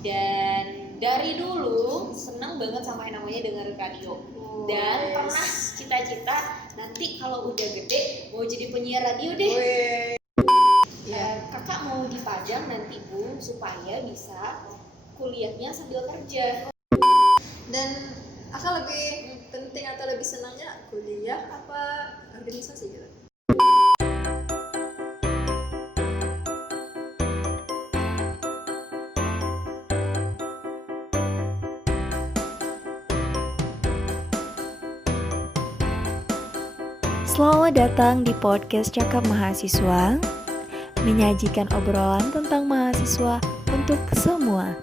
Dan dari dulu senang banget sama yang namanya dengerin radio. Dan pernah cita-cita nanti kalau udah gede mau jadi penyiar radio deh. Kakak mau di Padang nanti Bu supaya bisa kuliahnya sambil kerja. Dan Kakak lebih penting atau lebih senangnya kuliah apa organisasi gitu? Selamat datang di podcast Cakap Mahasiswa, menyajikan obrolan tentang mahasiswa untuk semua.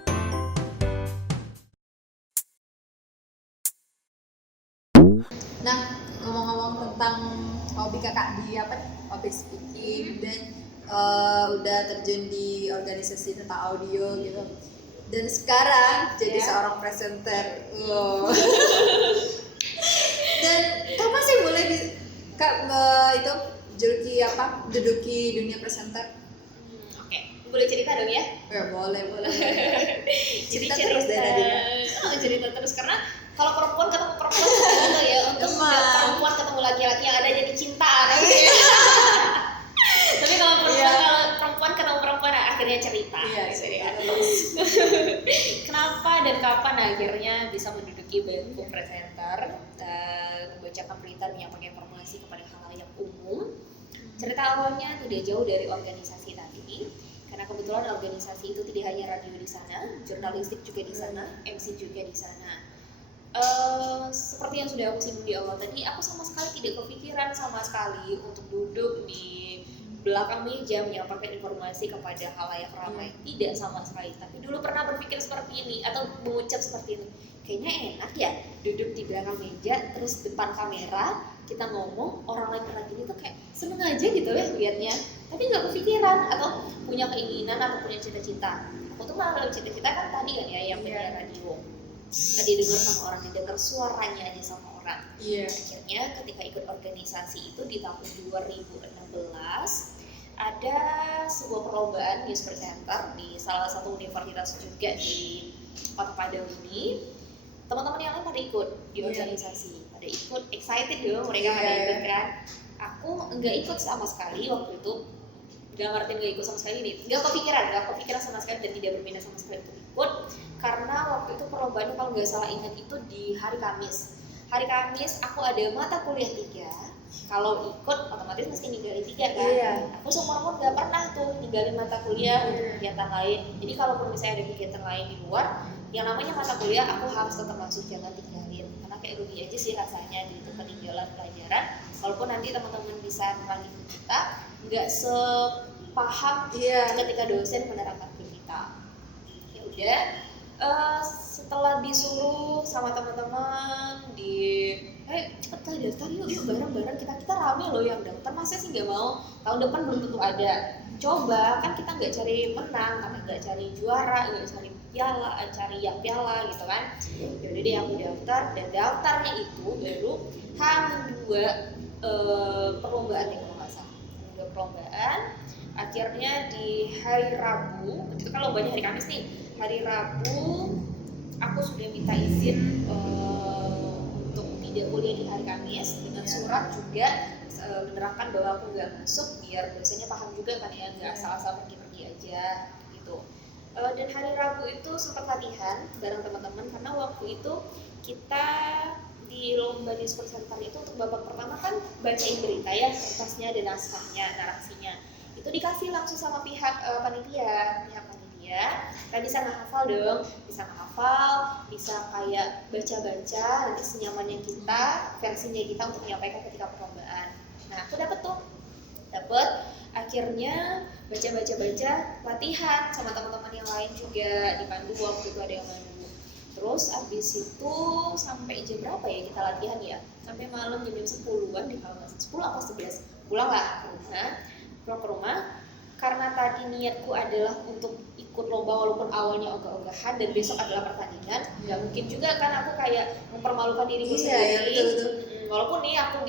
Nah, ngomong-ngomong tentang hobi kakak di public speaking dan udah terjun di organisasi tentang audio gitu. Dan sekarang jadi seorang presenter. Dan kapan sih mulai itu duduki dunia presenter? Oke, boleh cerita dong ya? Ya boleh. Cerita terus dari tadinya. Cerita terus karena kalau perempuan ketemu perempuan gitu ya, untuk perempuan ketemu laki-laki yang ada jadi cinta gitu. Tapi kalau perempuan ketemu perempuan akhirnya cerita. Kenapa dan kapan akhirnya bisa menduduki bangku presenter dan membacakan berita menyampaikan informasi kepada halayak umum? Cerita awalnya tidak jauh dari organisasi tadi, karena kebetulan organisasi itu tidak hanya radio di sana, jurnalistik juga di sana, MC juga di sana. Seperti yang sudah aku singgung di awal tadi, aku sama sekali tidak kepikiran sama sekali untuk duduk di belakang meja menyampaikan informasi kepada halayak ramai, tidak sama sekali. Tapi dulu pernah berpikir seperti ini atau mengucap seperti ini, kayaknya enak ya duduk di belakang meja terus depan kamera kita ngomong, orang lain pernah gini tuh kayak seneng aja gitu ya liatnya, tapi nggak kepikiran atau punya keinginan atau punya cita-cita. Aku tuh malah cita-cita kan tadi kan ya yang punya radio, nggak didengar sama orang, didengar suaranya aja sama orang. Akhirnya ketika ikut organisasi itu di tahun 2016 ada sebuah perlombaan news presenter di salah satu universitas juga di Kota Padang ini. Teman-teman yang lain pada ikut di organisasi, pada ikut, excited dong mereka pada ikut kan. Aku nggak ikut sama sekali waktu itu. Gak ngerti nggak ikut sama sekali nih, nggak kepikiran sama sekali dan tidak berminat sama sekali untuk ikut, karena waktu itu perlombaannya kalau nggak salah ingat itu di hari Kamis aku ada mata kuliah 3. Kalau ikut otomatis mesti ninggalin 3 kan. Aku seumur nggak pernah tuh ninggalin mata kuliah untuk kegiatan lain. Jadi kalaupun misalnya ada kegiatan lain di luar yang namanya mata kuliah, aku harus tetap masuk, jangan tinggalin, karena kayak rugi aja sih rasanya gitu ketinggalan pelajaran. Walaupun nanti teman-teman bisa melanjutkan kita nggak sepaham ketika dosen menerangkan ke kita. Ya udah, setelah disuruh sama teman-teman cepet daftar yuk bareng-bareng, kita rame loh yang daftar, masa sih nggak mau, tahun depan belum tentu ada. Coba kan kita nggak cari menang, nggak cari juara, nggak cari piala, cari yang piala gitu kan. Yaudah deh aku daftar, dan daftarnya itu baru H2 perlombaan nih kalau nggak salah. Perlombaan akhirnya di hari Rabu, itu kan lombanya hari Kamis nih, hari Rabu aku sudah minta izin untuk tidak kuliah di hari Kamis dengan surat juga menerangkan bahwa aku nggak masuk, biar dosennya paham juga kan ya, nggak asal-asal pergi-pergi aja gitu. Dan hari Rabu itu sempat latihan bareng teman-teman, karena waktu itu kita di lomba news presenter itu untuk babak pertama kan bacain berita ya, kertasnya dan naskahnya, narasinya itu dikasih langsung sama pihak panitia. Kita bisa ngehafal dong, bisa kayak baca-baca nanti senyamannya kita, versinya kita untuk menyampaikan ketika perlombaan. Nah aku dapet akhirnya baca latihan sama teman-teman yang lain juga dipandu, waktu itu ada yang mandu. Terus abis itu sampai jam berapa ya kita latihan ya, sampai malam jam 10-an di kalau 10 atau 11 pulang ke rumah. Karena tadi niatku adalah untuk ikut lomba walaupun awalnya ogah-ogahan dan besok adalah pertandingan, nggak mungkin juga kan aku kayak mempermalukan diriku sendiri. Walaupun nih aku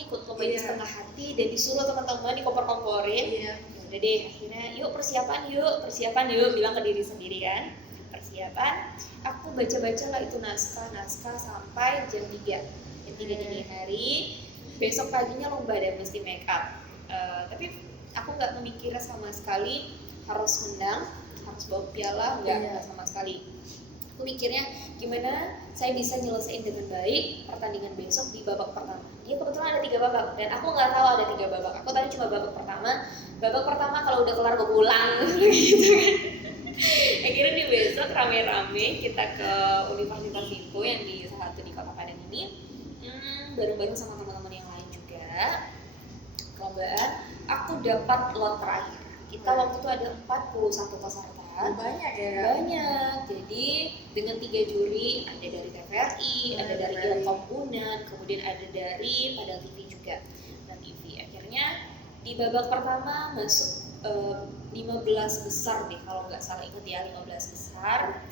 ikut lomba ini setengah hati dan disuruh teman-teman dikompor-komporin. Udah deh, akhirnya yuk persiapan yuk, bilang ke diri sendiri kan, persiapan. Aku baca lah itu naskah sampai jam 3 dini hari. Besok paginya lomba dan mesti make up. Tapi aku nggak memikir sama sekali harus menang, harus bawa piala, nggak sama sekali. Aku mikirnya gimana saya bisa nyelesain dengan baik pertandingan besok di babak pertama. Dia kebetulan ada 3 babak dan aku nggak tahu ada 3 babak. Aku tadi cuma babak pertama kalau udah kelar gue pulang gitu kan. Akhirnya di besok rame-rame kita ke universitas itu yang di salah satu di Kota Padang ini, bareng-bareng sama teman-teman yang lain juga perlombaan. Aku dapat lot terakhir. Kita waktu itu ada 41 peserta. Banyak ya? Banyak. Jadi dengan 3 juri, ada dari TVRI, ada dari Ilkom Unan, kemudian ada dari Padang TV juga. Dan TV. Akhirnya di babak pertama masuk 15 besar deh, kalau nggak salah inget ya, 15 besar.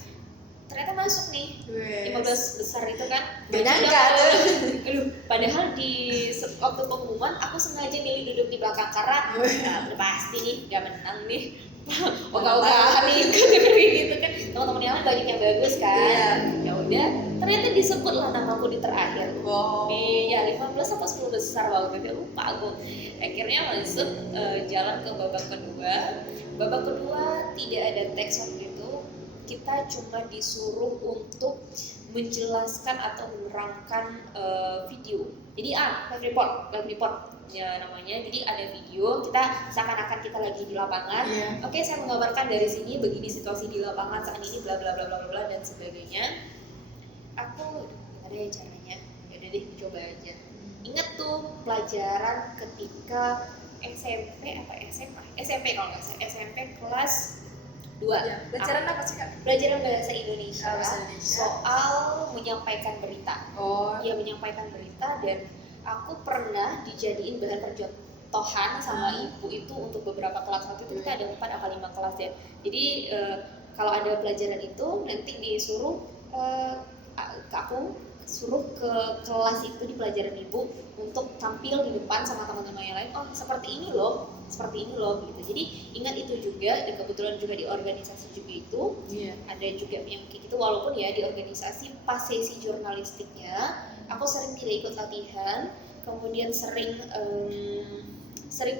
Ternyata masuk nih. 15 besar itu kan. Beda enggak tuh? Padahal di waktu pengumuman aku sengaja milih duduk di belakang karena udah pasti nih nggak menang nih. Ogah-ogahan nih gitu kan, teman-teman yang lain banyak yang bagus kan. Ya udah, ternyata disebut lah namaku di terakhir. Di 15 atau 10 besar waktu itu, lupa aku. Akhirnya masuk jalan ke babak kedua. Babak kedua tidak ada teks waktu itu. Kita cuma disuruh untuk menjelaskan atau menerangkan video. Jadi live report ya namanya. Jadi ada video, kita seakan-akan kita lagi di lapangan. Oke, saya menggambarkan dari sini begini situasi di lapangan saat ini bla bla bla bla bla dan sebagainya. Aku gimana ya caranya? Ya udah deh, coba aja. Ingat tuh pelajaran ketika SMP apa SMA? SMP kalau nggak salah, SMP kelas 2. Pelajaran apa sih Kak? Pelajaran bahasa Indonesia, Indonesia. Soal menyampaikan berita. Ya menyampaikan berita, dan aku pernah dijadiin bahan percontohan sama ibu itu untuk beberapa kelas. Waktu itu kita ada 4 apa 5 kelas ya. Jadi kalau ada pelajaran itu nanti disuruh aku suruh ke kelas itu di pelajaran ibu untuk tampil di depan sama teman-teman yang lain. Seperti ini loh gitu. Jadi ingat itu juga, dan kebetulan juga di organisasi juga itu ada juga yang kayak gitu. Walaupun ya di organisasi pas sesi jurnalistiknya aku sering tidak ikut latihan, kemudian sering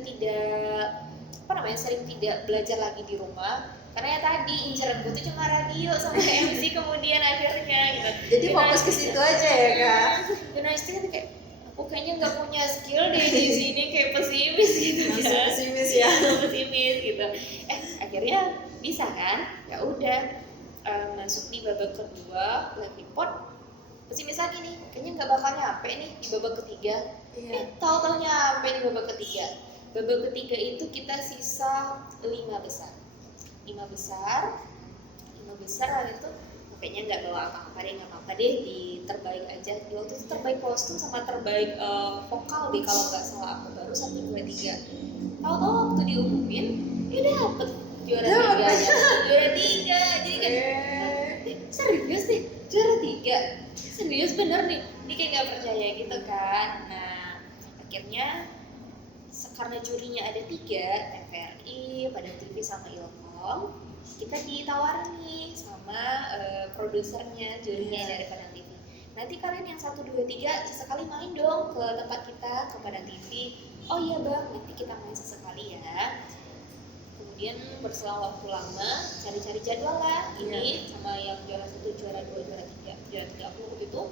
tidak belajar lagi di rumah. Karena ya tadi inceran gue tuh cuma radio sama MC kemudian akhirnya gitu. Jadi fokus ke situ aja ya Kak. Jurnalistik kan kayak aku kayaknya nggak punya skill deh di sini, kayak pesimis gitu. Pesimis ya. Pesimis gitu. Akhirnya bisa kan? Ya udah masuk di babak kedua live report. Pesimis lagi nih, kayaknya nggak bakal nyampe nih di babak ketiga. Tahu nyampe di babak ketiga. Babak ketiga itu kita sisa 5 besar. 5 besar lah itu kayaknya nggak bawa apa-apa deh, di terbaik aja. Di waktu itu terbaik kostum sama terbaik vokal deh kalau nggak salah, aku baru 1, 2, 3. Tahu-tahu waktu diumumin dapet juara 3 aja. Juara 3, jadi kan serius deh, juara 3, serius bener nih, dia kayak nggak percaya gitu kan. Nah akhirnya karena jurinya ada 3, TVRI, Padang TV sama Ilkom, kita ditawarin nih sama produsernya, jurinya dari Padang TV. Nanti kalian yang 1, 2, 3 sesekali main dong ke tempat kita, ke Padang TV. Oh iya bang, nanti kita main sesekali ya. Kemudian berselang waktu lama, cari-cari jadwal lah, ini sama yang juara 1, juara 2, juara 3 aku waktu itu.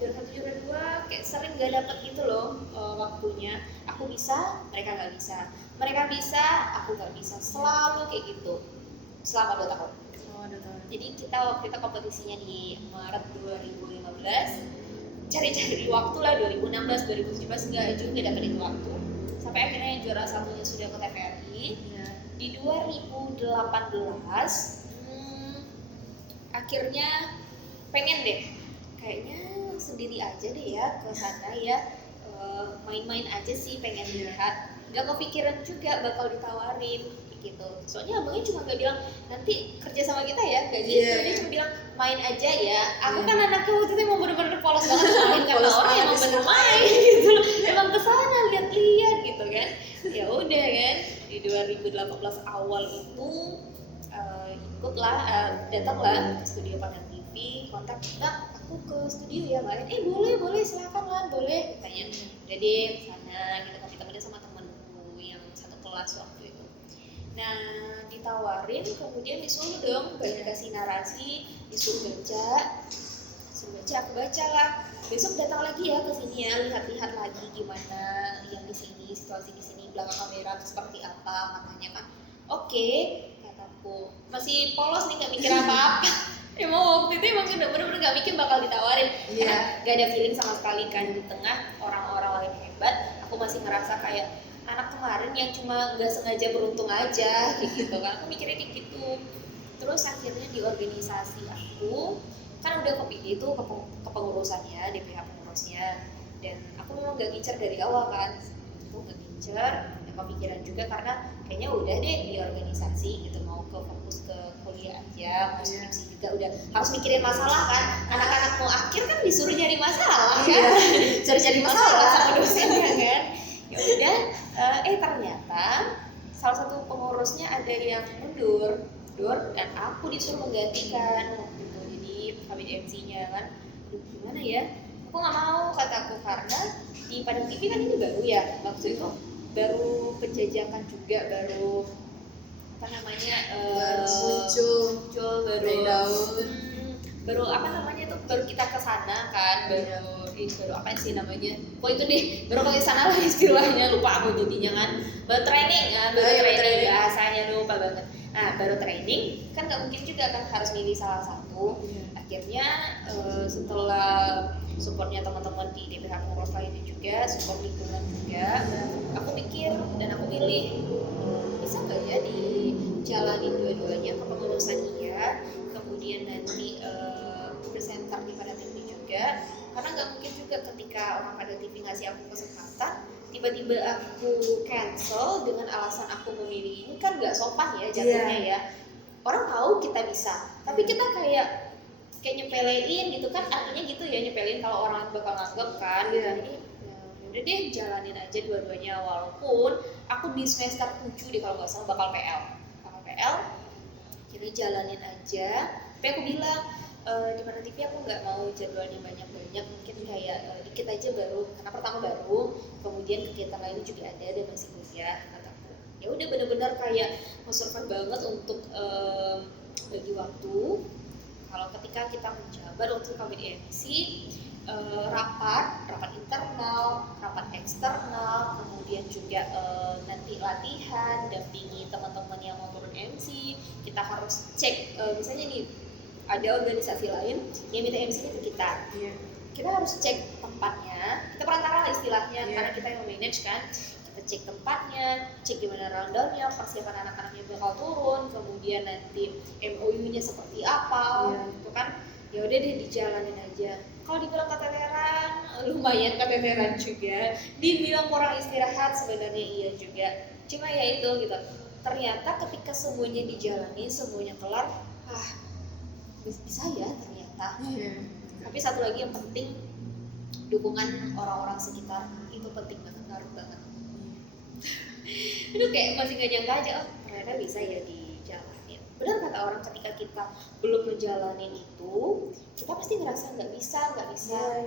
Juara 1, juara 2 kayak sering gak dapet gitu loh waktunya. Aku bisa, mereka gak bisa. Mereka bisa, aku gak bisa. Selalu kayak gitu selama 2 tahun. Jadi kita waktu itu kompetisinya di Maret 2015. Cari-cari waktu lah, 2016, 2017 gak dapet itu waktu. Sampai akhirnya yang juara 1-nya sudah ke TVRI. Di 2018 akhirnya pengen deh kayaknya sendiri aja deh ya ke sana ya, main-main aja sih, pengen lihat. Gak kepikiran juga bakal ditawarin gitu. Soalnya abangnya cuma gak bilang nanti kerja sama kita ya, gak gitu. Dia cuma bilang main aja ya. Aku kan anaknya waktu itu mau bener-bener polos banget main karena orang yang bener main gitu loh. Emang kesana lihat-lihat gitu kan. Ya udah kan. Di 2018 awal itu datanglah ke studio Padang TV, kontak kita, aku ke studio ya Mbak, boleh silakan Lan, boleh katanya. Jadi sana kita ditemenin sama temenku yang satu kelas waktu itu. Nah ditawarin, kemudian disuruh dong kasih narasi, disuruh baca, aku baca lah. Besok datang lagi ya ke sini ya, lihat-lihat lagi gimana yang di sini, situasi di sini, belakang kamera seperti apa, makanya kan. Oke, kataku. Masih polos nih, nggak mikir apa-apa. Emang waktu itu emang bener-bener nggak mikir bakal ditawarin. Iya. Gak ada feeling sama sekali kan di tengah orang-orang yang hebat. Aku masih ngerasa kayak anak kemarin yang cuma nggak sengaja beruntung aja, kayak gitu kan. Aku mikirnya kayak gitu. Terus akhirnya di organisasi aku kan udah itu kepengurusannya, DPH pengurusnya, dan aku memang gak ngincer dari awal kan, aku gak ngincer, dan kepikiran juga karena kayaknya udah deh di organisasi gitu, mau fokus ke kuliah aja, mau skripsi juga udah harus mikirin masalah kan, anak-anak mau akhir kan disuruh nyari masalah kan, cari-cari masalah sama dosennya kan, ya udah, ternyata salah satu pengurusnya ada yang mundur, dan aku disuruh menggantikan waktu itu jadi kabin MC-nya kan. Gimana ya? Aku nggak mau kataku karena di Padang TV kan ini baru ya, waktu itu baru penjajakan juga, baru apa namanya baru muncul baru apa namanya itu baru kita kesana kan, baru apa sih namanya? Itu deh baru ke sana lah istilahnya, lupa aku jadinya kan, baru training kan, training bahasanya lupa banget. Nah baru training kan nggak mungkin juga kan harus milih salah satu. Akhirnya setelah supportnya teman-teman di DPH pengurus lainnya juga, support lingkungan juga, aku pikir dan aku pilih bisa nggak ya dijalanin dua-duanya, kepengurusan iya, kemudian nanti presenter di Padang TV juga, karena nggak mungkin juga ketika orang Padang TV ngasih aku kesempatan tiba-tiba aku cancel dengan alasan aku memilih ini, kan nggak sopan ya jatuhnya ya. Orang tahu kita bisa, tapi kita kayak nyepelein gitu kan, artinya gitu ya, nyepelein kalau orang bakal nganggep kan. Jadi udah deh jalanin aja dua-duanya, walaupun aku di semester 7 deh kalau nggak salah bakal PL, jadi jalanin aja. Tapi aku bilang di Padang TV aku nggak mau jadwalnya banyak-banyak, mungkin kayak dikit aja baru, karena pertama baru, kemudian kegiatan lainnya juga ada dan masih kuliah, kataku. Ya udah bener-bener kayak mensurvive banget untuk bagi waktu. Kalau ketika kita menjabat waktu kabin MC, rapat internal, rapat eksternal, kemudian juga nanti latihan, dampingi teman-teman yang mau turun MC, kita harus cek misalnya nih ada organisasi lain yang minta MC-nya ke kita. Kita harus cek tempatnya, kita perantara lah istilahnya, karena kita yang manage kan. Kita cek tempatnya, cek gimana rundown-nya, persiapan anak-anaknya bakal turun, kemudian nanti MOU-nya seperti apa, gitu kan. Ya udah deh dijalanin aja. Kalau dibilang keteteran, lumayan keteteran juga. Dibilang kurang istirahat, sebenarnya iya juga. Cuma ya itu gitu. Ternyata ketika semuanya dijalani, semuanya kelar, bisa ya ternyata. Tapi satu lagi yang penting, dukungan orang-orang sekitar itu penting banget, ngaruh banget. Itu kayak masih gak nyangka aja, ternyata bisa ya dijalanin. Benar kata orang, ketika kita belum menjalanin itu, kita pasti ngerasa nggak bisa.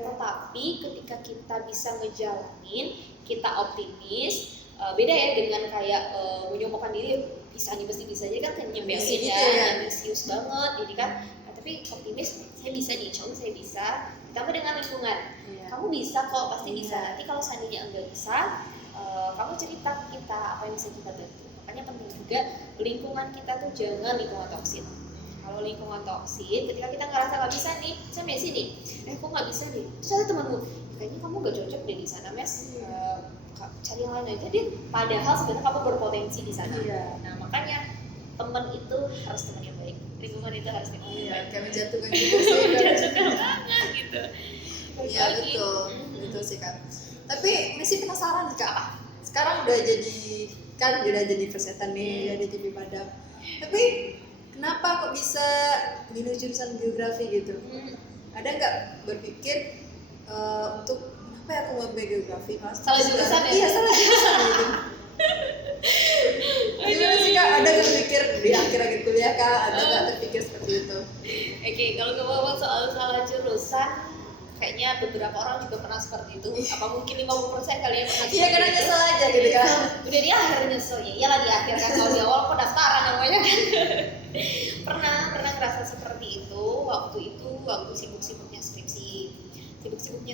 Tetapi ketika kita bisa ngejalanin, kita optimis, beda ya dengan kayak menyombongkan diri, bisa nih pasti bisa aja kan, nyembelin ya, ambisius banget, jadi kan. Tapi optimis, saya bisa nih, insya Allah saya bisa. Ditambah dengan lingkungan, kamu bisa kok, pasti bisa. Nanti kalau seandainya enggak bisa, kamu cerita ke kita apa yang bisa kita bantu. Makanya penting juga lingkungan kita tuh jangan lingkungan toksit. Kalau lingkungan toksit, ketika kita ngerasa nggak bisa nih, saya Messi nih, kok nggak bisa nih, terus ada temanmu, kayaknya kamu nggak cocok deh di sana Mes, cari yang lain aja deh. Padahal sebenarnya kamu berpotensi di sana. Nah makanya teman itu harus teman yang baik, lingkungan itu harus teman yang baik. Kayak menjatuhkan gitu sih. Menjatuhkan banget gitu. Iya betul sih Kak. Tapi Messi penasaran sih Kak. Sekarang udah jadi presenter nih, jadi TV Padang. Tapi kenapa kok bisa milih jurusan geografi gitu? Ada nggak berpikir untuk kenapa ya aku mau ambil geografi? Salah jurusan ya? Iya salah jurusan gitu. ada berpikir di akhir-akhir kuliah kak, ada nggak terpikir seperti itu? Oke, kalau ngomong soal salah jurusan, kayaknya beberapa orang juga pernah seperti itu. Apa mungkin 50% kali ya pernah? Iya, karena nyesel aja gitu kan. Udah di akhir nyeselnya, iyalah di akhir kan, kalau di awal pendaftaran namanya kan. pernah ngerasa seperti itu waktu sibuk-sibuknya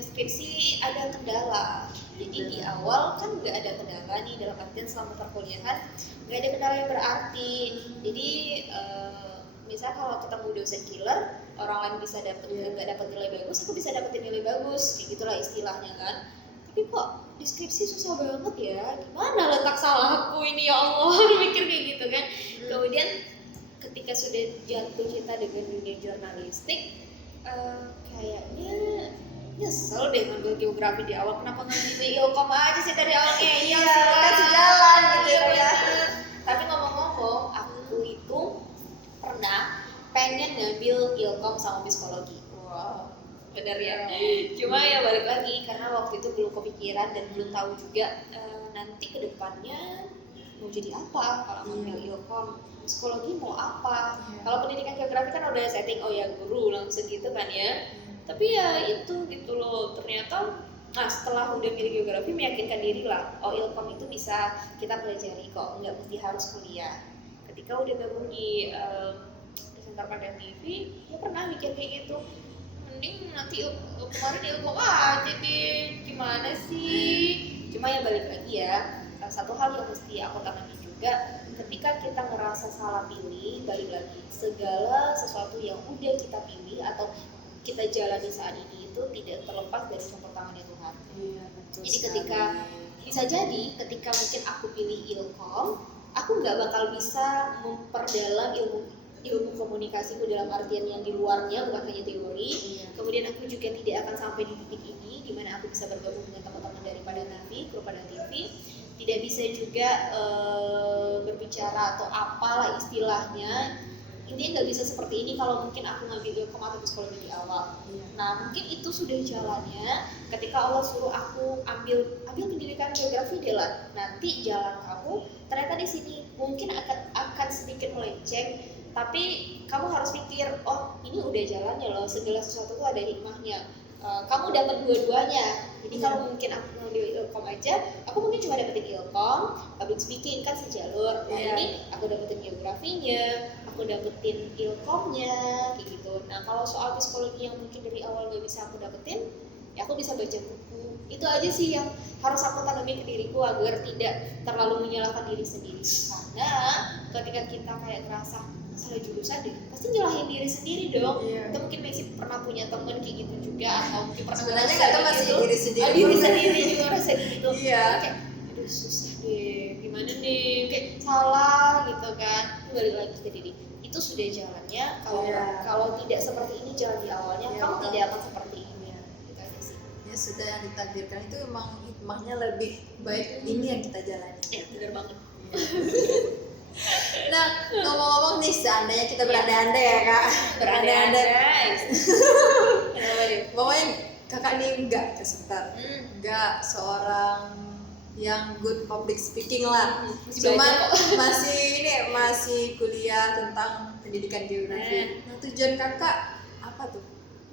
skripsi ada kendala. Jadi di awal kan nggak ada kendala nih, dalam artian selama perkuliahan nggak ada kendala yang berarti. Jadi misal kalau ketemu dosen killer, orang lain bisa nggak dapat nilai bagus, aku bisa dapetin nilai bagus, kayak gitulah istilahnya kan. Tapi kok deskripsi susah banget ya, gimana letak salahku ini ya Allah, mikir kayak gitu kan. Kemudian ketika sudah jatuh cinta dengan dunia jurnalistik, kayaknya nyesel deh ngambil geografi di awal. Kenapa ngambil ilkom aja sih dari awalnya? Iya, kan sejalan gitu ya. ya. Tapi ngomong-ngomong, aku itu pernah pengen ngambil ilkom sama psikologi. Wow. Bener ya. Cuma ya balik lagi karena waktu itu belum kepikiran dan belum tahu juga nanti kedepannya mau jadi apa kalau ngambil ilkom. Psikologi mau apa? Kalau pendidikan geografi kan udah setting, oh ya guru langsung gitu kan ya. Tapi ya itu gitu loh, ternyata setelah udah milih geografi meyakinkan diri lah, oh ilkom itu bisa kita pelajari kok, nggak mesti harus kuliah. Ketika udah gabung di Center Padan TV, ya pernah mikir kayak gitu, mending nanti kemarin ilkom aja deh, gimana sih? Cuma ya balik lagi ya, satu hal yang mesti aku tanami juga, ketika kita ngerasa salah pilih, balik lagi, segala sesuatu yang udah kita pilih atau kita jalani saat ini itu tidak terlepas dari campur tangannya Tuhan. Iya, betul. Jadi ketika bisa jadi ketika mungkin aku pilih ilkom, aku nggak bakal bisa memperdalam ilmu komunikasiku dalam artian yang di luarnya, bukan hanya teori. Kemudian aku juga tidak akan sampai di titik ini di mana aku bisa bergabung dengan teman-teman dari Padan TV, grup Padan TV. Tidak bisa juga berbicara atau apalah istilahnya. Intinya nggak bisa seperti ini kalau mungkin aku ngambil ilkom atau psikologi di awal. Nah mungkin itu sudah jalannya ketika Allah suruh aku ambil pendidikan geografi deh lah. Nanti jalan kamu ternyata di sini mungkin akan sedikit melenceng, tapi kamu harus pikir, oh ini udah jalannya loh, segala sesuatu tuh ada hikmahnya. Kamu dapat dua-duanya. Jadi kalau mungkin aku ngambil ilkom aja, aku mungkin cuma dapetin ilkom, public speaking kan sejalur. Nah ini aku dapetin geografinya, aku dapetin ilkomnya, kayak gitu. Nah kalau soal psikologi yang mungkin dari awal gak bisa aku dapetin, ya aku bisa baca buku. Itu aja sih yang harus aku tanami ke diriku agar tidak terlalu menyalahkan diri sendiri. Karena ketika kita kayak ngerasa salah jurusan deh, pasti nyalahin diri sendiri dong. Kita mungkin masih pernah punya temen kayak gitu juga, atau mungkin pernah sebenarnya nggak tahu masih gitu. diri sendiri. Diri sendiri juga rasa gitu. Iya. Kayak aduh susah deh, gimana deh, kayak salah gitu kan. Balik lagi ke diri. Itu sudah jalannya. Kalau tidak seperti ini jalan di awalnya, kamu tidak akan seperti ini. Itu aja sih. Ya sudah yang ditakdirkan itu emang hikmahnya lebih baik ini yang kita jalani. Benar banget. Nah, ngomong-ngomong nih, seandainya kita berandai-andai ya kak, Berandai-andai. Kenapa nih? pokoknya kakak nih enggak kesetar, enggak seorang yang good public speaking lah, cuman masih kuliah tentang pendidikan geografi. Nah tujuan kakak apa tuh?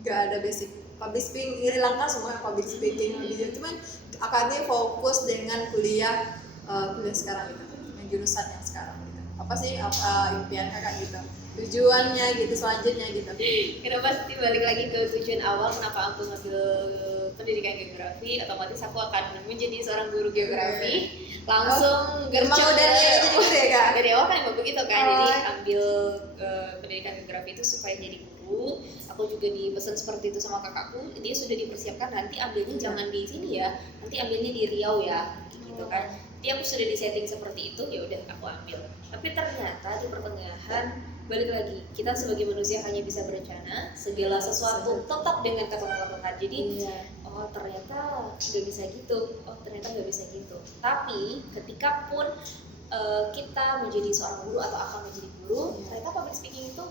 Enggak ada basic public speaking, hilangkan semua public speaking dia, cuman akadnya fokus dengan kuliah sekarang gitu, yang jurusan yang sekarang gitu. Apa sih impian kakak gitu, tujuannya gitu selanjutnya gitu? Kenapa sih balik lagi ke tujuan awal kenapa aku ngambil pendidikan geografi, otomatis aku akan menjadi seorang guru geografi. Langsung gercep dari jadi guru ya kak? Dari awal kan emang begitu kan, jadi ambil pendidikan geografi itu supaya jadi guru. Aku juga dipesan seperti itu sama kakakku, dia sudah dipersiapkan nanti ambilnya jangan di sini ya, nanti ambilnya di Riau ya, gitu kan. Dia aku sudah disetting seperti itu, ya udah aku ambil. Tapi ternyata di pertengahan balik lagi, kita sebagai manusia hanya bisa berencana, segala sesuatu tetap dengan ketentuan Tuhan. Jadi oh ternyata nggak bisa gitu, oh ternyata nggak bisa gitu. Tapi ketika pun kita menjadi seorang guru atau akan menjadi guru, ternyata public speaking itu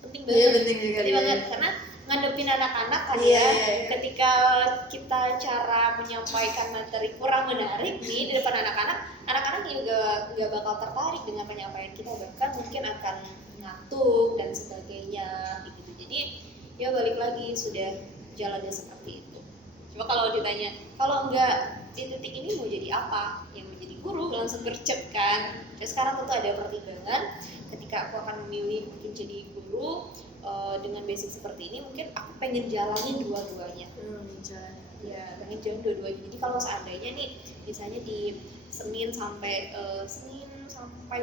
penting banget. Iya, penting banget karena ngadepin anak-anak kan ketika kita cara menyampaikan materi kurang menarik nih di depan anak-anak anak-anak juga nggak bakal tertarik dengan penyampaian kita, bahkan mungkin akan ngantuk dan sebagainya gitu. Jadi ya balik lagi sudah jalannya seperti itu. Coba kalau ditanya, kalau enggak di titik ini mau jadi apa? Yang menjadi guru langsung gercep kan. Dan sekarang tentu ada pertimbangan ketika aku akan memilih mungkin jadi guru dengan basic seperti ini, mungkin aku pengen jalanin dua-duanya. Ya, pengen jalanin dua-duanya. Jadi kalau seandainya nih misalnya di Senin sampai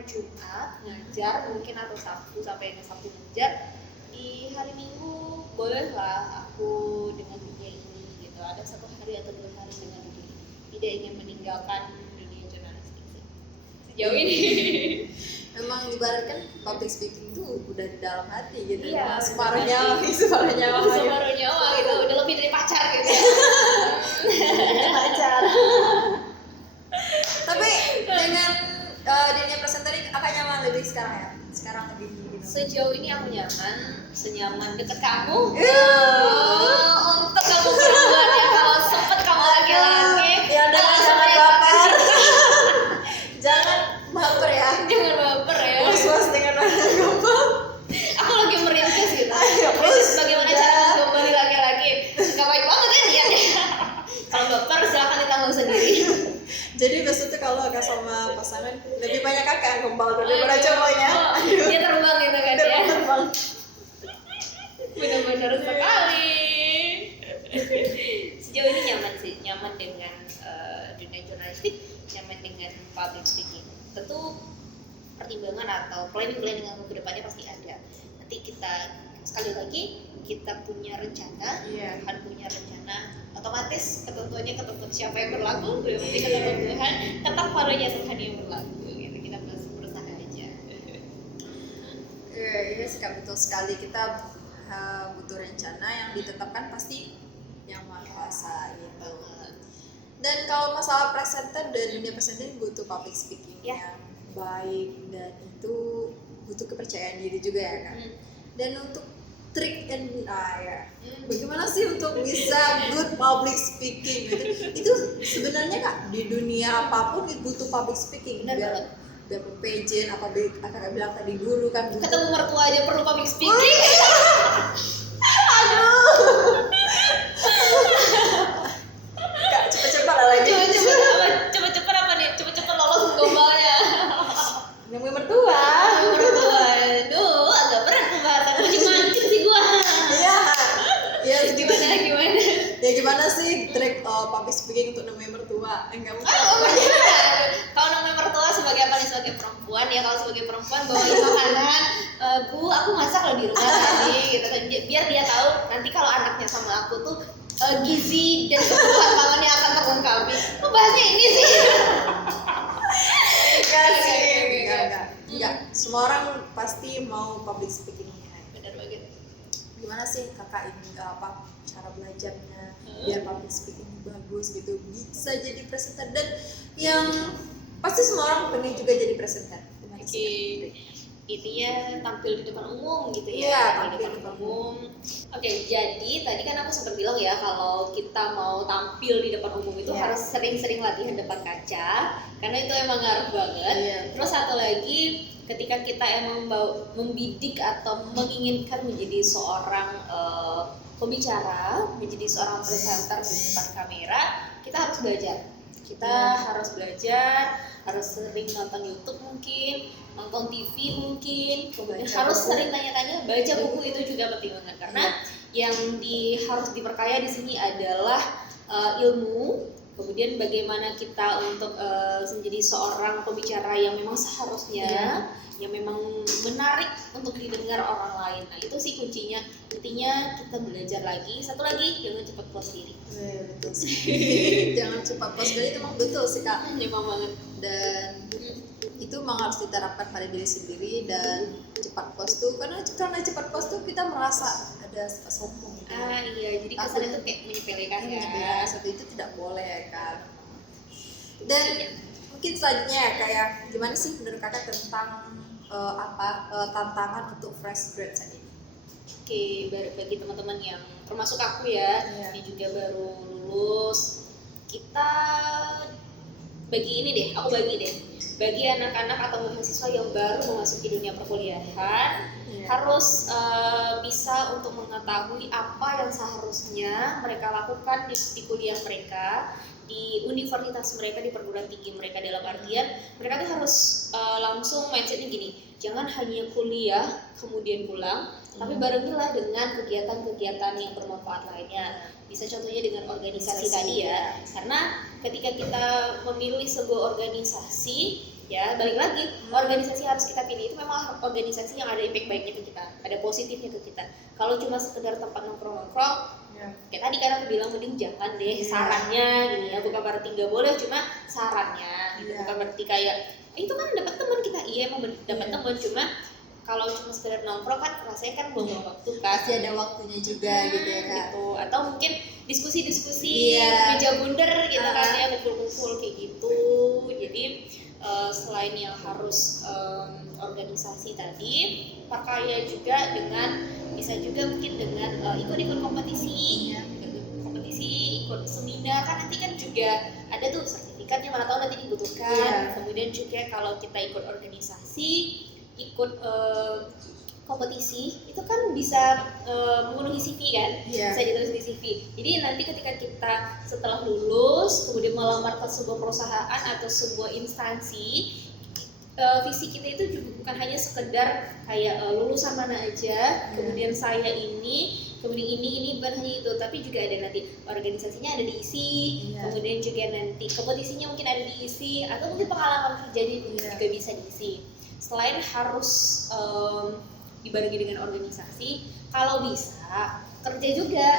Jumat ngajar mungkin, atau Sabtu sampai Sabtu ngajar, di hari Minggu bolehlah aku dengan dunia ini gitu. Ada 1 hari atau 2 hari dengan dunia ini. Tidak ingin meninggalkan dunia jurnalistik sih sejauh ini. Memang ibaratkan public speaking tuh udah di dalam hati gitu. Iya, Separuh nyawa gitu. Udah lebih dari pacar gitu. Pacar. Tapi dengan dunia presenter ini kakak nyaman lebih sekarang ya? Sekarang lebih gitu. Sejauh ini aku senyaman deket kamu. Untuk kamu perempuan yang kalau sempet kamu laki-laki, ya jangan baper. Jangan baper ya. Jangan baper ya. Was-was dengan baper. Aku lagi merintis gitu. Ayo, Merintis bagaimana cara menggombali laki-laki. Gak baik banget kan niatnya. Kalau baper silakan ditanggung sendiri. Jadi maksudnya kalau kakak sama pasangan lebih banyak kakak yang gombal daripada cowoknya. Dia terbang gitu kan ya. Terbang. Benar-benar sekali. Sejauh ini nyaman dengan dunia jurnalistik, nyaman dengan public speaking. Tentu pertimbangan atau planning aku ke depannya pasti ada. Nanti kita sekali lagi kita punya rencana, Tuhan punya rencana, otomatis ketentuannya ketentuan siapa yang berlaku, berarti ketentuan Tuhan, tetap padanya Tuhan yang berlaku. Gitu, kita berusaha aja. Iya sih Kak, betul sekali. Kita butuh rencana yang ditetapkan pasti yang Maha Kuasa gitu. Dan kalau masalah presenter dan dunia presenter butuh public speaking yang baik, dan itu butuh kepercayaan diri juga ya kan. Dan untuk trik and bagaimana sih untuk bisa good public speaking itu sebenarnya Kak, di dunia apapun butuh public speaking. Benar banget. Dapat pageant apa kakak bilang tadi, guru kan butuh. Ketemu mertua aja perlu public speaking. Aduh. Kak, cepet-cepet lah lagi. Cepet-cepet apa nih? Cepet-cepet lolos gombalnya. Nemuin mertua. Aduh, agak berat pembahasan. Masih mancing sih gua. Iya. Gimana? Ya gimana sih trik public speaking untuk nemuin mertua? Enggak mungkin. Kalau nemuin mertua sebagai apa nih? Sebagai perempuan ya. Kalau sebagai perempuan bawain makanan. Bu, aku masak loh di rumah tadi gitu kan. Biar dia tahu nanti kalau anaknya sama aku tuh gizi dan kebutuhan pangannya akan terlengkapi. Kok bahasnya ini sih? Enggak. Semua orang pasti mau public speaking. Benar banget. Gimana sih kakak ini cara belajarnya biar public speaking bagus gitu, bisa jadi presenter, dan yang pasti semua orang pengen juga jadi presenter. Intinya tampil di depan umum gitu ya. Iya, di depan umum. Oke, jadi tadi kan aku sempat bilang ya kalau kita mau tampil di depan umum itu harus sering-sering latihan depan kaca, karena itu emang ngaruh banget. Terus satu lagi, ketika kita emang membidik atau menginginkan menjadi seorang pembicara, menjadi seorang presenter di depan kamera, kita harus belajar. Harus sering nonton YouTube mungkin, nonton TV mungkin, kemudian harus sering tanya-tanya, baca buku itu juga penting banget, karena yang harus diperkaya di sini adalah ilmu, kemudian bagaimana kita untuk menjadi seorang pembicara yang memang seharusnya, yang memang menarik untuk didengar orang lain. Nah itu sih kuncinya. Intinya kita belajar lagi. Satu lagi, jangan cepat puas diri. Betul sekali. Jangan cepat puas diri, itu memang betul sih Kak. Memang banget. Dan itu memang harus diterapkan pada diri sendiri. Dan cepat puas tuh, karena cepat puas tuh kita merasa ada sombong gitu. Iya, jadi kesannya tuh kayak menyepelekan ya. Seperti itu tidak boleh kan. Dan mungkin selanjutnya kayak gimana sih menurut kakak tentang tantangan untuk fresh grad saat ini? Oke, bagi teman-teman yang termasuk aku ya, yang juga baru lulus, kita bagi anak-anak atau mahasiswa yang baru memasuki dunia perkuliahan harus bisa untuk mengetahui apa yang seharusnya mereka lakukan di kuliah mereka, di universitas mereka, di perguruan tinggi mereka. Dalam artian mereka tuh harus langsung mindsetnya gini, jangan hanya kuliah kemudian pulang, tapi barengilah dengan kegiatan-kegiatan yang bermanfaat lainnya. Bisa contohnya dengan organisasi tadi ya, karena ketika kita memilih sebuah organisasi, ya balik lagi, organisasi harus kita pilih itu memang organisasi yang ada impact baiknya ke kita, ada positifnya ke kita. Kalau cuma sekedar tempat nongkrong-nongkrong, kayak tadi kan aku bilang mending jangan deh, sarannya gini ya, bukan berarti nggak boleh, cuma sarannya gitu, bukan berarti kayak itu kan dapat teman kita, iya emang dapat teman, cuma kalau cuma sekedar nongkrong kan rasanya kan buang waktu kan, pasti ada waktunya juga gitu ya Kak. Gitu. Atau mungkin diskusi-diskusi meja bundar gitu kan ya, kumpul-kumpul kayak gitu. Jadi selain yang harus organisasi tadi, pakai juga dengan bisa juga mungkin dengan ikut-ikut kompetisi, ikut seminar kan nanti kan juga ada tuh sertifikatnya, mana tahu nanti dibutuhkan. Kemudian juga kalau kita ikut organisasi, ikut kompetisi itu kan bisa memenuhi CV kan, bisa ditulis di CV. Jadi nanti ketika kita setelah lulus kemudian melamar ke sebuah perusahaan atau sebuah instansi, visi kita itu juga bukan hanya sekedar kayak lulusan mana aja, kemudian saya ini, kemudian ini bukan hanya itu, tapi juga ada nanti organisasinya ada diisi, kemudian juga nanti kompetisinya mungkin ada diisi, atau mungkin pengalaman kerjanya juga bisa diisi. Selain harus dibarengi dengan organisasi, kalau bisa kerja juga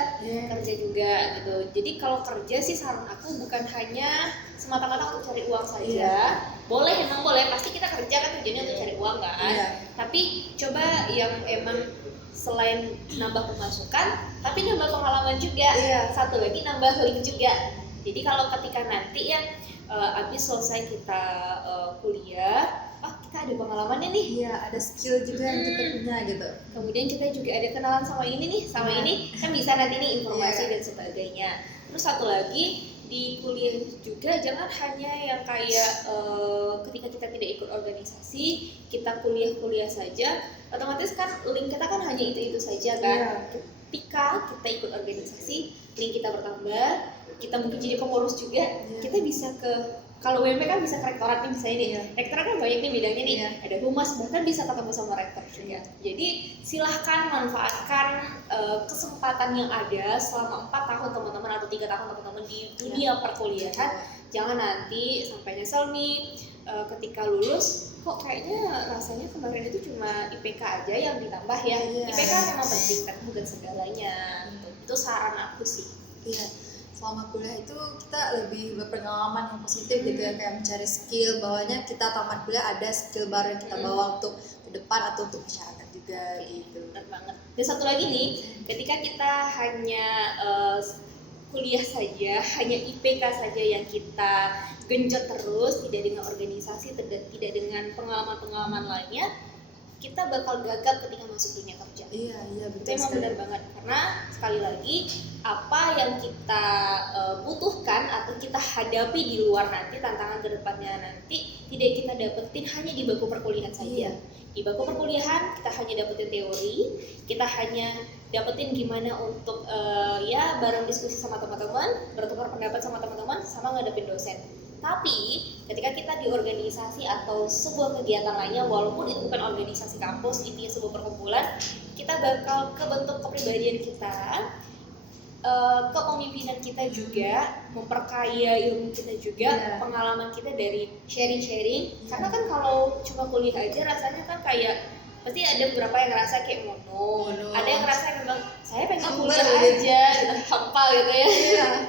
gitu. Jadi kalau kerja sih saran aku bukan hanya semata-mata untuk cari uang saja. Emang boleh, pasti kita kerja kan tujuannya untuk cari uang kan. Tapi coba yang emang selain nambah pemasukan, tapi nambah pengalaman juga. Satu lagi nambah link juga. Jadi kalau ketika nanti ya habis selesai kita kuliah, kita ada pengalamannya nih, ada skill juga yang kita punya gitu. Kemudian kita juga ada kenalan sama ini nih, kan bisa nanti nih informasi dan sebagainya. Terus satu lagi di kuliah juga jangan hanya yang kayak ketika kita tidak ikut organisasi, kita kuliah saja, otomatis kan link kita kan hanya itu saja kan. Ketika kita ikut organisasi, link kita bertambah, kita mungkin jadi pengurus juga, kita bisa ke, kalau WMP kan bisa ke rektorat nih misalnya nih, rektorat kan banyak nih bidangnya nih, ada humas, bahkan bisa ketemu sama rektor juga. Jadi silahkan manfaatkan kesempatan yang ada selama 4 tahun teman-teman atau 3 tahun teman-teman di dunia perkuliahan. Jangan nanti sampai nyesel nih ketika lulus, kok kayaknya rasanya kemarin itu cuma IPK aja yang ditambah ya. IPK memang penting tapi bukan segalanya. Itu saran aku sih. Selama kuliah itu kita lebih berpengalaman yang positif gitu ya, kayak mencari skill, bahwanya kita tamat kuliah ada skill baru yang kita bawa untuk ke depan atau untuk masyarakat juga gitu. Benar banget. Dan satu lagi nih, ketika kita hanya kuliah saja, hanya IPK saja yang kita genjot terus, tidak dengan organisasi, tidak dengan pengalaman-pengalaman lainnya, kita bakal gagal ketika masuk dunia kerja. Betul. Itu emang benar banget, karena sekali lagi apa yang kita butuhkan atau kita hadapi di luar nanti, tantangan kedepannya nanti tidak kita dapetin hanya di bangku perkuliahan saja. Di bangku perkuliahan kita hanya dapetin teori, kita hanya dapetin gimana untuk bareng diskusi sama teman-teman, bertukar pendapat sama teman-teman, sama ngadepin dosen. Tapi ketika kita di organisasi atau sebuah kegiatan lainnya, walaupun itu bukan organisasi kampus, intinya sebuah perkumpulan, kita bakal kebentuk kepribadian kita, kepemimpinan kita juga, memperkaya ilmu kita juga, pengalaman kita dari sharing-sharing. Karena kan kalau cuma kuliah aja rasanya kan kayak pasti ada beberapa yang ngerasa kayak mono. Ada yang ngerasa memang saya pengen kuliah aja, hampa gitu ya.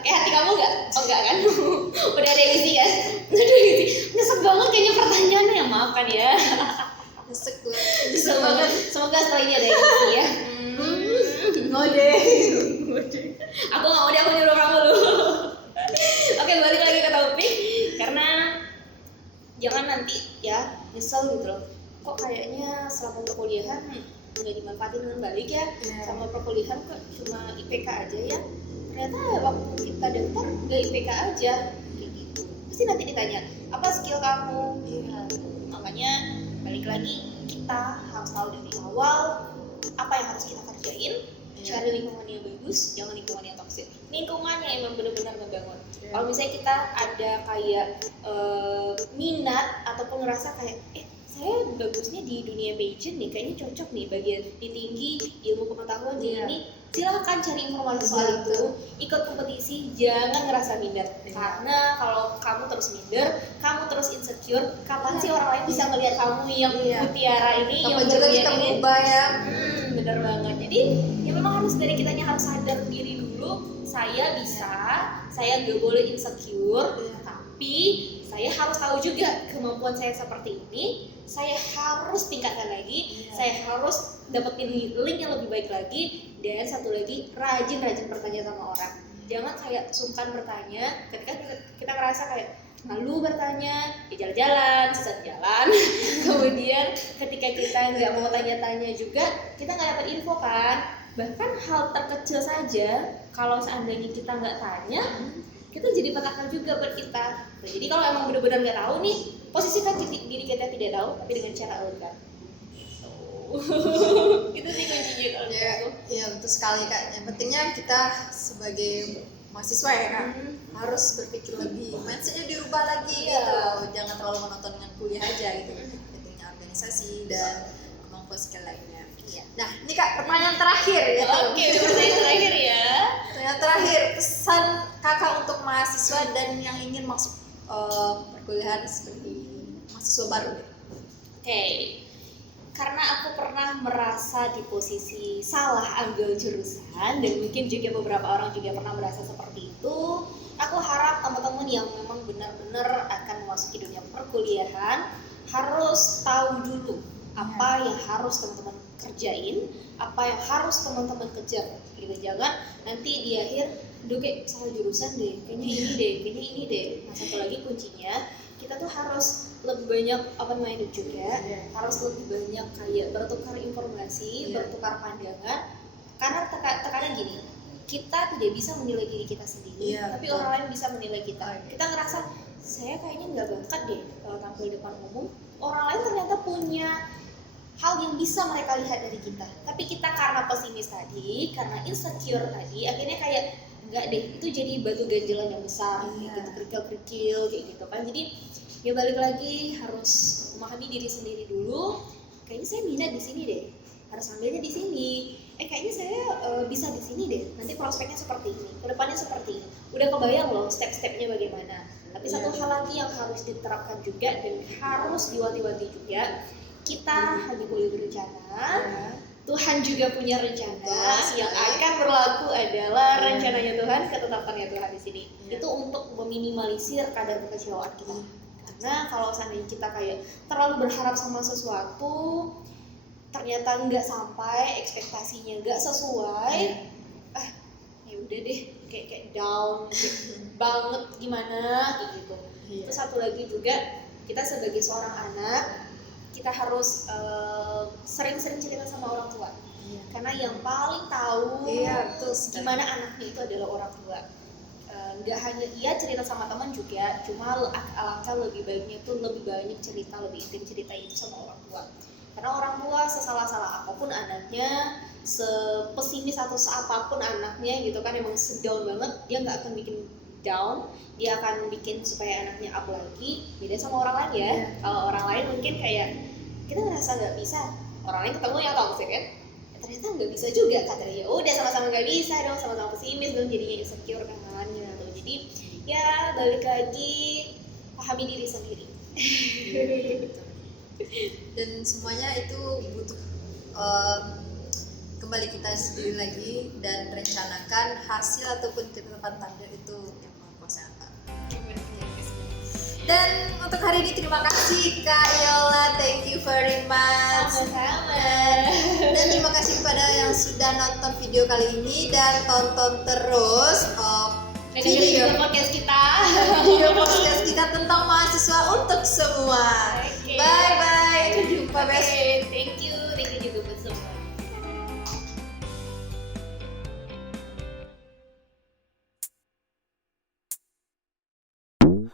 Kayak hati kamu nggak? Oh nggak kan? Udah ada yang isi kan? Aduh, nyesek banget kayaknya pertanyaannya, maafkan ya. Nyesek tuh. Semoga setelah ini ada yang isi ya. Ngode. Aku nggak mau aku nyuruh kamu lu. Oke, balik lagi ke topik, karena jangan nanti ya nyesel gitu loh. Kok kayaknya selama perkuliahan nggak dimanfaatin dengan baik ya, sama perkuliahan kok cuma IPK aja ya, ternyata waktu kita daftar nggak IPK aja kayak gitu. pasti nanti ditanya apa skill kamu. Iya. Makanya balik lagi, kita harus tahu dari awal apa yang harus kita kerjain. Cari lingkungan yang bagus, jangan lingkungan yang toksik. Lingkungan yang emang benar-benar ngebangun. Kalau misalnya kita ada kayak minat ataupun ngerasa kayak saya bagusnya di dunia pageant nih, kayaknya cocok nih bagian di tinggi ilmu pengetahuan di ini, silahkan cari informasi soal itu, ikut kompetisi, jangan ngerasa minder. Karena kalau kamu terus minder, kamu terus insecure, kapan sih orang lain bisa melihat kamu yang mutiara ini, yang juga kita ini? berubah ya. Bener banget. Jadi ya memang harus dari kitanya harus sadar diri dulu, saya bisa, saya gak boleh insecure, tapi saya harus tahu juga kemampuan saya seperti ini, saya harus tingkatkan lagi, saya harus dapetin link yang lebih baik lagi, dan satu lagi rajin bertanya sama orang. Jangan kayak sungkan bertanya ketika kita ngerasa kayak malu bertanya, jalan-jalan, susah jalan. Kemudian ketika kita nggak mau tanya-tanya juga, kita nggak dapat info kan. Bahkan hal terkecil saja, kalau seandainya kita nggak tanya, kita jadi petaka juga buat kita. Nah, jadi kalau emang benar-benar nggak tahu nih, posisikan diri kita tidak tahu, tapi dengan cara elegan. Itu sih kuncinya kalau menurut aku. Ya betul sekali Kak. Yang pentingnya kita sebagai mahasiswa ya Kak, harus berpikir lebih, mindsetnya dirubah lagi gitu. Jangan terlalu monoton dengan kuliah aja gitu. Pentingnya organisasi dan kemampuan skill lainnya. Nah, ini Kak pertanyaan terakhir gitu. Oke, udah pertanyaan terakhir ya. Pertanyaan terakhir, pesan Kakak untuk mahasiswa dan yang ingin masuk perkuliahan seperti mahasiswa baru gitu. Oke. Karena aku pernah merasa di posisi salah ambil jurusan, dan mungkin juga beberapa orang juga pernah merasa seperti itu. Aku harap teman-teman yang memang benar-benar akan memasuki dunia perkuliahan harus tahu dulu apa yang harus teman-teman kerjain, apa yang harus teman-teman kejar gitu. Jangan nanti di akhir kayak salah jurusan deh, kayaknya ini deh. Nah, satu lagi kuncinya, kita tuh harus lebih banyak open minded juga, harus lebih banyak kayak bertukar informasi, bertukar pandangan. Karena tekanan gini, kita tidak bisa menilai diri kita sendiri, tapi orang lain bisa menilai kita. Kita ngerasa saya kayaknya nggak bakat deh tampil depan umum. Orang lain ternyata punya hal yang bisa mereka lihat dari kita, tapi kita karena pesimis tadi, karena insecure tadi, akhirnya kayak enggak deh, itu jadi batu ganjelan yang besar, gitu, kerikil kayak gitu kan. Jadi ya balik lagi, harus memahami diri sendiri dulu. Kayaknya saya minat di sini deh, harus ambilnya di sini. Kayaknya saya bisa di sini deh. Nanti prospeknya seperti ini, kedepannya seperti ini. Udah kebayang loh step-stepnya bagaimana. Tapi satu hal lagi yang harus diterapkan juga dan harus diwanti-wanti juga, kita hanya boleh berencana. Tuhan juga punya rencana. Yang akan berlaku adalah rencananya Tuhan, ketetapannya Tuhan di sini. Itu untuk meminimalisir kadar kekecewaan kita. Karena kalau seandainya kita kayak terlalu berharap sama sesuatu, ternyata nggak sampai, ekspektasinya nggak sesuai, ya udah deh, kayak down banget gimana kayak gitu. Terus satu lagi juga, kita sebagai seorang anak, kita harus sering-sering cerita sama orang tua. Karena yang paling tahu gimana anaknya itu adalah orang tua. Nggak hanya cerita sama teman juga, cuma alangkah lebih baiknya tuh lebih banyak cerita, lebih intim cerita itu sama orang tua. Karena orang tua sesalah-salah apapun anaknya, sepesimis atau seapapun anaknya gitu kan, emang sedown banget, dia nggak akan bikin down, dia akan bikin supaya anaknya up lagi. Beda sama orang lain ya. Kalau orang lain mungkin kayak kita ngerasa nggak bisa, orang lain ketemu yang toxic kan, ternyata nggak bisa juga katanya. Ya udah, sama-sama nggak bisa dong, sama-sama pesimis dong, jadinya insecure kan namanya. Jadi ya balik lagi, pahami diri sendiri. Dan semuanya itu butuh kembali kita sendiri lagi, dan rencanakan hasil ataupun ketetapan takdir itu yang Maha Kuasa. Dan untuk hari ini terima kasih Kak Yola, thank you very much. Sama-sama. Dan terima kasih kepada yang sudah nonton video kali ini, dan tonton terus video podcast kita. Video podcast kita tentang mahasiswa untuk semua. Bye bye, sampai jumpa besok.